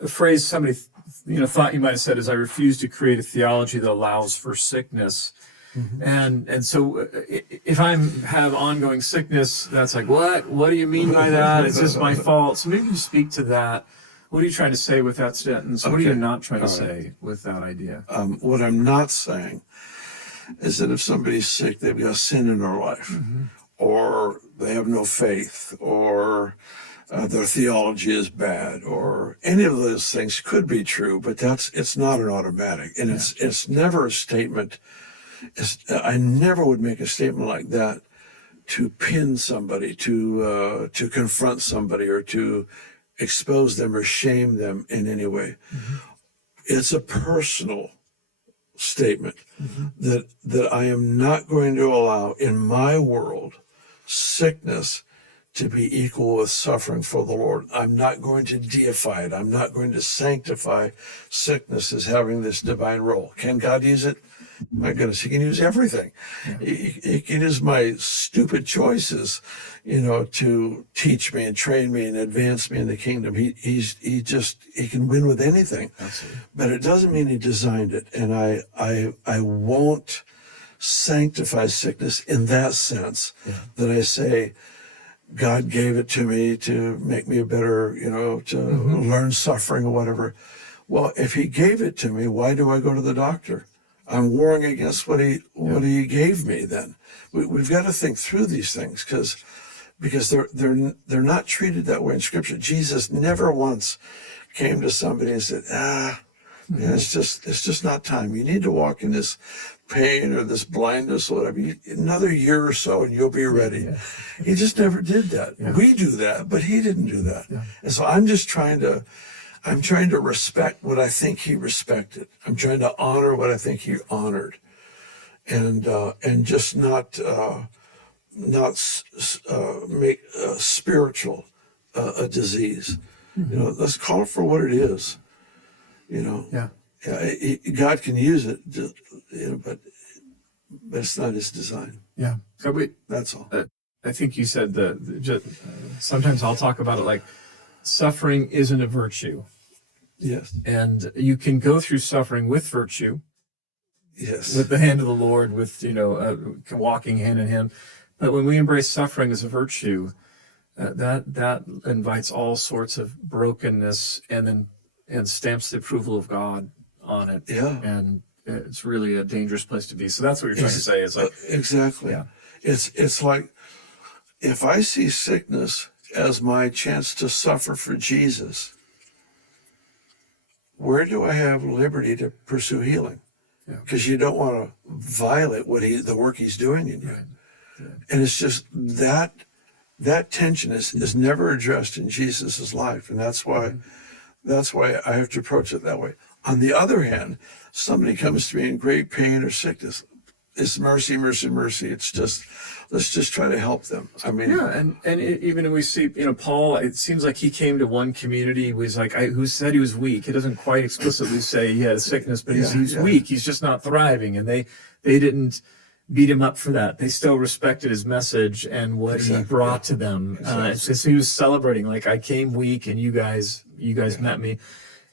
a phrase somebody, thought you might have said is, I refuse to create a theology that allows for sickness. And so if I have ongoing sickness, that's like, what do you mean by that? It's just my fault. So maybe you speak to that. What are you trying to say with that sentence? What are you not trying to say with that idea? What I'm not saying is that if somebody's sick, they've got sin in their life, or they have no faith, or their theology is bad, or any of those things could be true, but it's not an automatic. And it's never a statement. I never would make a statement like that to pin somebody, to confront somebody, or to expose them or shame them in any way. It's a personal statement that I am not going to allow in my world sickness to be equal with suffering for the Lord. I'm not going to deify it. I'm not going to sanctify sickness as having this divine role. Can God use it? My goodness, he can use everything. He can use my stupid choices, to teach me and train me and advance me in the kingdom. He can win with anything. Absolutely. But it doesn't mean he designed it. And I won't sanctify sickness in that sense, that I say, God gave it to me to make me a better, to learn suffering or whatever. Well, if he gave it to me, why do I go to the doctor? I'm warring against what he gave me. Then we've got to think through these things because they're not treated that way in Scripture. Jesus never once came to somebody and said, it's just not time. You need to walk in this pain or this blindness or whatever. Another year or so and you'll be ready. He just never did that. We do that, but he didn't do that. And so I'm trying to respect what I think he respected. I'm trying to honor what I think he honored, and just not make spiritual a disease. Let's call it for what it is. God can use it, but it's not his design. Yeah. That's all. I think you said sometimes I'll talk about it like suffering isn't a virtue. Yes. And you can go through suffering with virtue. Yes. With the hand of the Lord, with, walking hand in hand. But when we embrace suffering as a virtue, that invites all sorts of brokenness and stamps the approval of God on it. Yeah. And it's really a dangerous place to be. So that's what you're trying to say. It's like exactly. Yeah. It's like if I see sickness as my chance to suffer for Jesus, where do I have liberty to pursue healing? Because you don't want to violate the work he's doing in you. Right. Yeah. And it's just that tension is never addressed in Jesus's life, and that's why I have to approach it that way. On the other hand, somebody comes to me in great pain or sickness. It's mercy, mercy, mercy. It's just, let's just try to help them. I mean, and even when we see, Paul, it seems like he came to one community who said he was weak. He doesn't quite explicitly say he had sickness, but he's weak. He's just not thriving, and they didn't beat him up for that. They still respected his message and what he brought to them. So he was celebrating, like, I came weak, and you guys met me.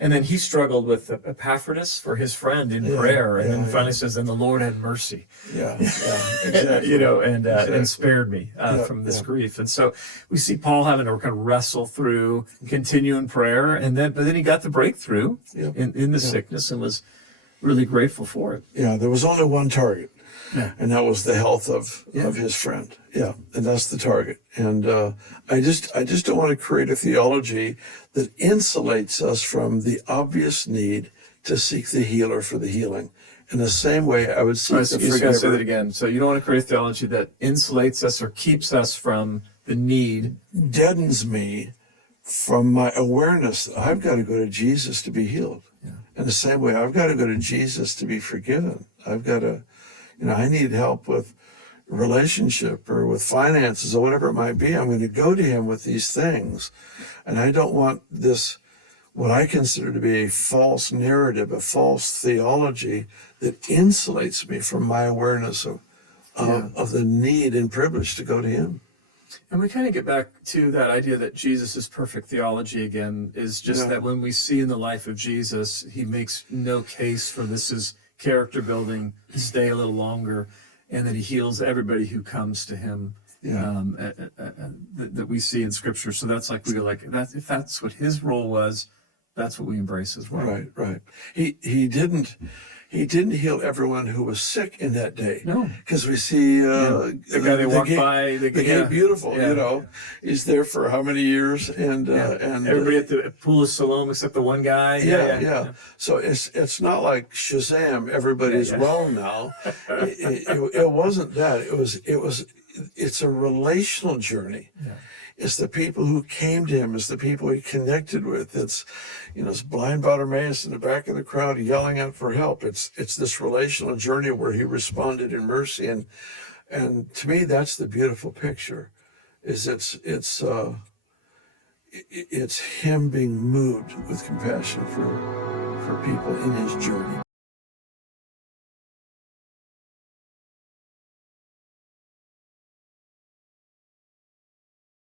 And then he struggled with Epaphroditus for his friend in prayer, and then finally says, "And the Lord had mercy, exactly. and spared me from this grief." And so we see Paul having to kind of wrestle through, continue in prayer, but then he got the breakthrough in the sickness and was really grateful for it. Yeah, there was only one target, and that was the health of his friend. Yeah, and that's the target. And I just don't want to create a theology that insulates us from the obvious need to seek the healer for the healing. In the same way, I would seek the forgiver. Say that again. So you don't want to create a theology that insulates us or keeps us from the need. Deadens me from my awareness that I've got to go to Jesus to be healed. Yeah. In the same way, I've got to go to Jesus to be forgiven. I've got to, I need help with relationship or with finances or whatever it might be. I'm going to go to him with these things. And I don't want this, what I consider to be a false narrative, a false theology that insulates me from my awareness of the need and privilege to go to him. And we kind of get back to that idea that Jesus is perfect theology again, is just that when we see in the life of Jesus, he makes no case for this is character building, stay a little longer, and that he heals everybody who comes to him. That we see in Scripture. So that's like, we go like, if that's what his role was, that's what we embrace as well. Right. He didn't heal everyone who was sick in that day. No. Because we see The guy they walked by, the gay beautiful, he's there for how many years? And everybody at the pool of Siloam except the one guy. Yeah. So it's not like Shazam, everybody's well now. It wasn't that. It's a relational journey. Yeah. It's the people who came to him. It's the people he connected with. It's blind Bartimaeus in the back of the crowd yelling out for help. It's this relational journey where he responded in mercy. And to me, that's the beautiful picture. It's him being moved with compassion for people in his journey.